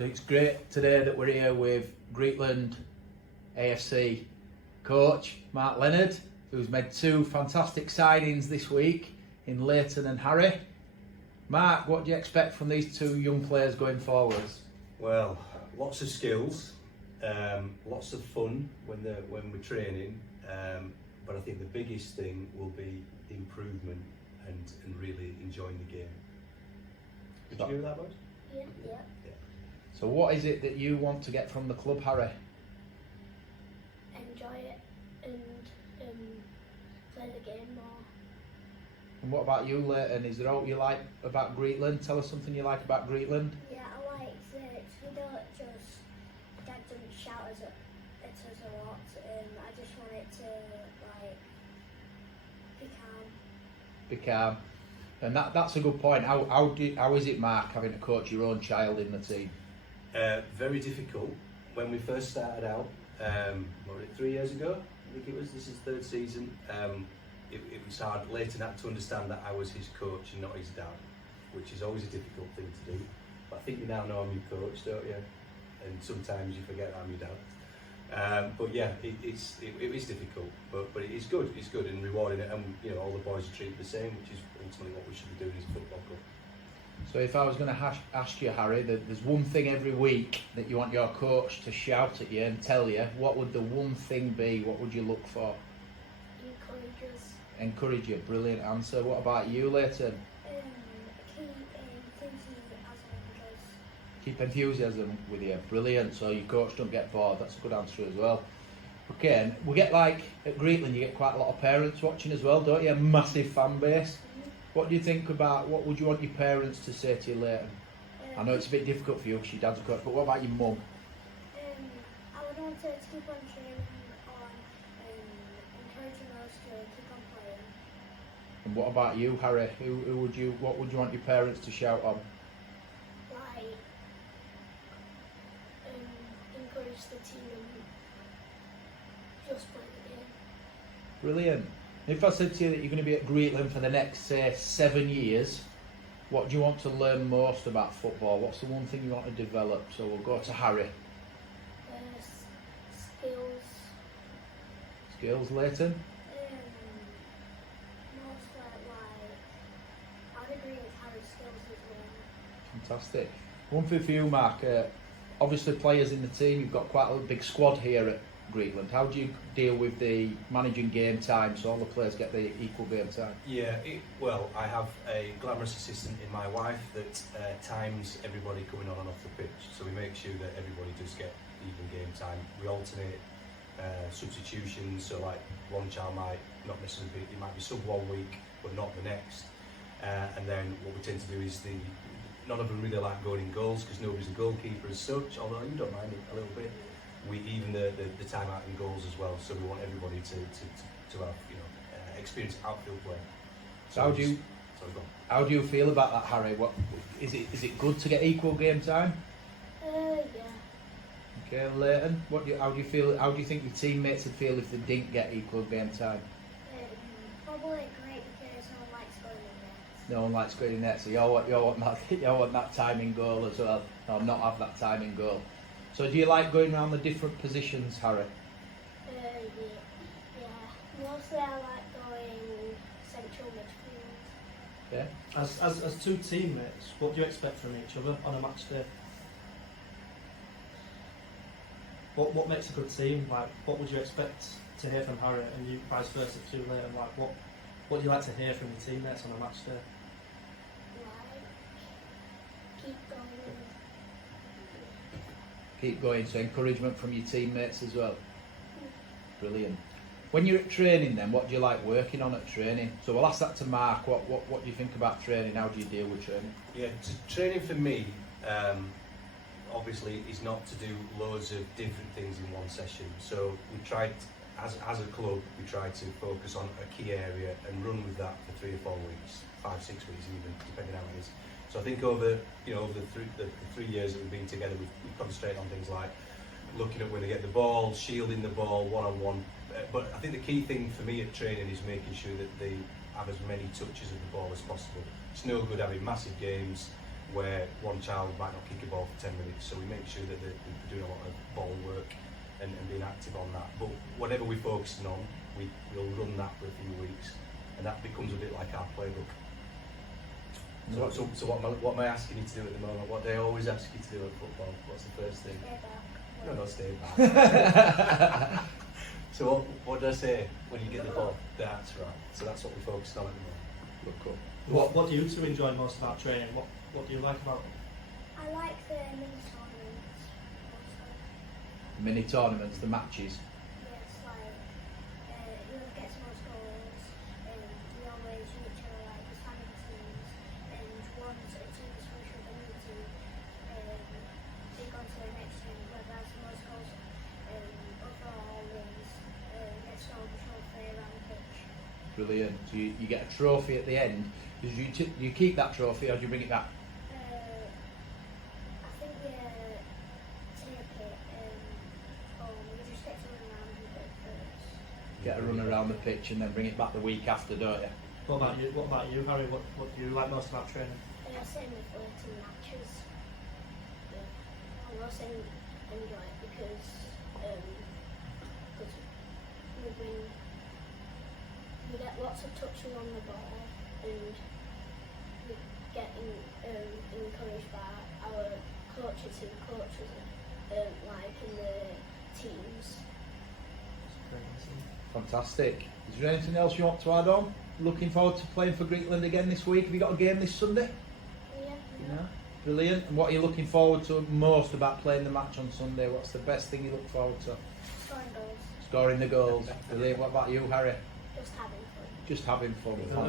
So it's great today that we're here with Greetland AFC coach Mark Leonard, who's made two fantastic signings this week in Leighton and Harry. Mark, what do you expect from these two young players going forwards? Well, lots of skills, lots of fun when we're training, but I think the biggest thing will be improvement and really enjoying the game. Would you agree with that, boys? Yeah. So what is it that you want to get from the club, Harry? Enjoy it and play the game more. And what about you, Leighton? Is there all you like about Greetland? Tell us something you like about Greetland. Yeah, I like that we don't just, Dad doesn't shout at us a lot. I just want it to be calm. Be calm. And that's a good point. How is it, Mark, having to coach your own child in the team? Very difficult. When we first started out, 3 years ago, I think it was, this is third season, it was hard. Leighton had to understand that I was his coach and not his dad, which is always a difficult thing to do. But I think you now know I'm your coach, don't you? And sometimes you forget I'm your dad. But yeah, it is difficult, but it is good. It's good and rewarding, and all the boys are treated the same, which is ultimately what we should be doing as a football club. So if I was going to ask you, Harry, there's one thing every week that you want your coach to shout at you and tell you, what would the one thing be? What would you look for? Encourage us. Encourage you. Brilliant answer. What about you, Leighton? Keep enthusiasm with you. Brilliant. So your coach don't get bored. That's a good answer as well. Okay, and we get at Greetland, you get quite a lot of parents watching as well, don't you? A massive fan base. What do you think about, what would you want your parents to say to you later? I know it's a bit difficult for you because your dad's a coach, but what about your mum? I would want to keep on training on encouraging us to keep on playing. And what about you, Harry? What would you want your parents to shout on? Encourage the team and just play the game. Brilliant. If I said to you that you're going to be at Greetland for the next, say, 7 years, what do you want to learn most about football? What's the one thing you want to develop? So we'll go to Harry. Skills. Skills, Leighton? Most I'd agree with Harry's skills as well. Fantastic. One thing for you, Mark. Obviously, players in the team, you've got quite a big squad here at Greetland. How do you deal with the managing game time so all the players get the equal game time? Yeah, well, I have a glamorous assistant in my wife that times everybody coming on and off the pitch, so we make sure that everybody does get even game time. We alternate substitutions, so like one child might not necessarily be, it might be sub 1 week but not the next, and then what we tend to do is none of them really like going in goals because nobody's a goalkeeper as such, although you don't mind it a little bit. We even the time out in goals as well, so we want everybody to have experience outfield play. So how do you feel about that, Harry? What is it good to get equal game time? Yeah. Okay, Leighton, how do you feel? How do you think your teammates would feel if they didn't get equal game time? Probably great because no one likes going in net. No one likes going in net, so you want that time in goal as well, or not have that time in goal. So do you like going around the different positions, Harry? Yeah. Mostly I like going central midfield. Yeah. As two teammates, what do you expect from each other on a match day? What makes a good team? Like, what would you expect to hear from Harry and you vice versa too later? Like, what do you like to hear from your teammates on a match day? Keep going. Keep going, so encouragement from your teammates as well. Brilliant. When you're at training then, what do you like working on at training? So we'll ask that to Mark. What do you think about training? How do you deal with training? Yeah, training for me, obviously, is not to do loads of different things in one session. So we tried, as a club, we try to focus on a key area and run with that for 3 or 4 weeks, 5, 6 weeks even, depending how it is. So I think over the 3 years that we've been together, we've concentrated on things like looking at when they get the ball, shielding the ball, one-on-one. But I think the key thing for me at training is making sure that they have as many touches of the ball as possible. It's no good having massive games where one child might not kick a ball for 10 minutes, so we make sure that they're doing a lot of ball work and being active on that. But whatever we're focusing on, we'll run that for a few weeks, and that becomes a bit like our playbook. So what am I asking you to do at the moment? What do I always ask you to do at football? What's the first thing? Stay back. No, stay back. So what do I say when you get the ball? That's right. So that's what we're focused on at the moment. Look up. What do you two enjoy most about training? What do you like about it? I like the mini tournaments. Also. Mini tournaments, the matches. Yes, like whoever gets the most goals, we always use each other like the standing teams, and once a team is finished with a new team, they go to the next team, whoever has the most goals overall wins, gets shown the trophy around the pitch. Brilliant. So you get a trophy at the end. Did you keep that trophy or do you bring it back? I think we take it home, we just get to run around with it first. Get a run around the pitch and then bring it back the week after, don't you? What about you, Harry? What do you like most about training? Same with waiting matches. I also enjoy it because we get lots of touches on the ball and we get encouraged by our coaches who coach us like in the teams. Fantastic. Is there anything else you want to add on? Looking forward to playing for Greetland again this week. Have you got a game this Sunday? Yeah. Brilliant. And what are you looking forward to most about playing the match on Sunday? What's the best thing you look forward to? Scoring goals. Scoring the goals. Brilliant. What about you, Harry? Just having fun. Just having fun.